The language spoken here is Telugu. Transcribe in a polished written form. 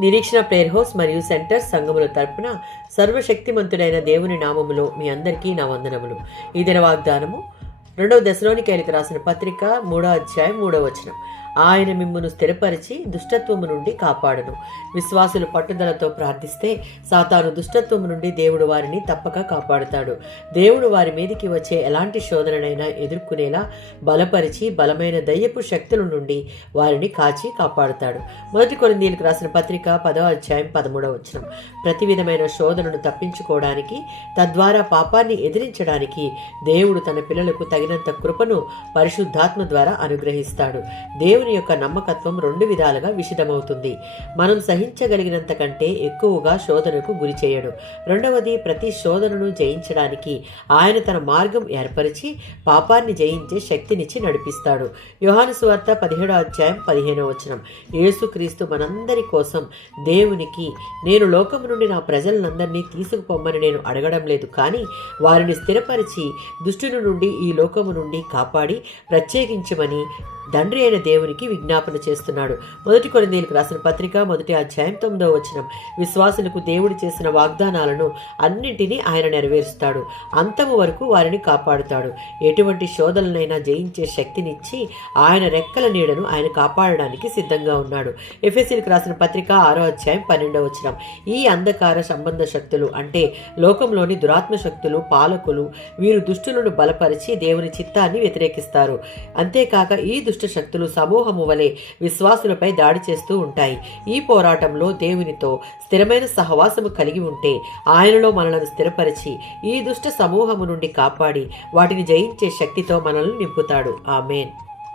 నిరీక్షణ ప్రేయర్ హౌస్ మరియు సెంటర్ సంఘముల తరపున సర్వశక్తిమంతుడైన దేవుని నామములో మీ అందరికీ నా వందనములు. ఈ దిన వాగ్దానము 2 దశలోనికైలకు రాసిన పత్రిక 3వ అధ్యాయం 3వ వచనం. ఆయన మిమ్మును స్థిరపరిచి దుష్టత్వము నుండి కాపాడును. విశ్వాసులు పట్టుదలతో ప్రార్థిస్తే సాతాను దుష్టత్వము నుండి దేవుడు వారిని తప్పక కాపాడుతాడు. దేవుడు వారి మీదికి వచ్చే ఎలాంటి శోధననైనా ఎదుర్కొనేలా బలపరిచి బలమైన దయ్యపు శక్తుల నుండి వారిని కాచి కాపాడుతాడు. 1 కొరింథీయులకు రాసిన పత్రిక 10వ అధ్యాయం 13వ వచనం. ప్రతి విధమైన శోధనను తప్పించుకోవడానికి, తద్వారా పాపాన్ని ఎదిరించడానికి దేవుడు తన పిల్లలకు తగినంత కృపను పరిశుద్ధాత్మ ద్వారా అనుగ్రహిస్తాడు. దేవుని యొక్క నమ్మకత్వం 2 విధాలుగా విషిదమవుతుంది. మనం సహించగలిగినంత కంటే ఎక్కువగా శోధనకు గురి చేయడు. రెండవది, ప్రతి శోధనను జయించడానికి ఆయన తన మార్గం ఏర్పరిచి పాపాన్ని జయించే శక్తినిచ్చి నడిపిస్తాడు. యోహాను సువార్త 17వ అధ్యాయం 15వ వచనం. యేసుక్రీస్తు మనందరి కోసం దేవునికి, నేను లోకము నుండి నా ప్రజలందరినీ తీసుకుపోమ్మని నేను అడగడం లేదు, కానీ వారిని స్థిరపరిచి దుష్టుని నుండి ఈ లోకము నుండి కాపాడి ప్రత్యేకించమని తండ్రి అయిన దేవునికి విజ్ఞాపన చేస్తున్నాడు. 1 కొరింథీయులకు రాసిన పత్రిక 1వ అధ్యాయం 9వ వచనం. విశ్వాసులకు దేవుడు చేసిన వాగ్దానాలను అన్నింటినీ ఆయన నెరవేరుస్తాడు. అంతము వరకు వారిని కాపాడుతాడు. ఎటువంటి శోధనలైనా జయించే శక్తినిచ్చి ఆయన రెక్కల నీడను ఆయన కాపాడడానికి సిద్ధంగా ఉన్నాడు. ఎఫెసీయులకు రాసిన పత్రిక 6వ అధ్యాయం 12వ వచనం. ఈ అంధకార సంబంధ శక్తులు అంటే లోకంలోని దురాత్మ శక్తులు, పాలకులు, వీరు దుష్టులను బలపరిచి దేవుని చిత్తాన్ని వ్యతిరేకిస్తారు. అంతేకాక ఈ దుష్ట శక్తులు సమూహము వలె విశ్వాసులపై దాడి చేస్తూ ఉంటాయి. ఈ పోరాటంలో దేవునితో స్థిరమైన సహవాసము కలిగి ఉంటే ఆయనలో మనలను స్థిరపరిచి ఈ దుష్ట సమూహము నుండి కాపాడి వాటిని జయించే శక్తితో మనల్ని నింపుతాడు. ఆమేన్.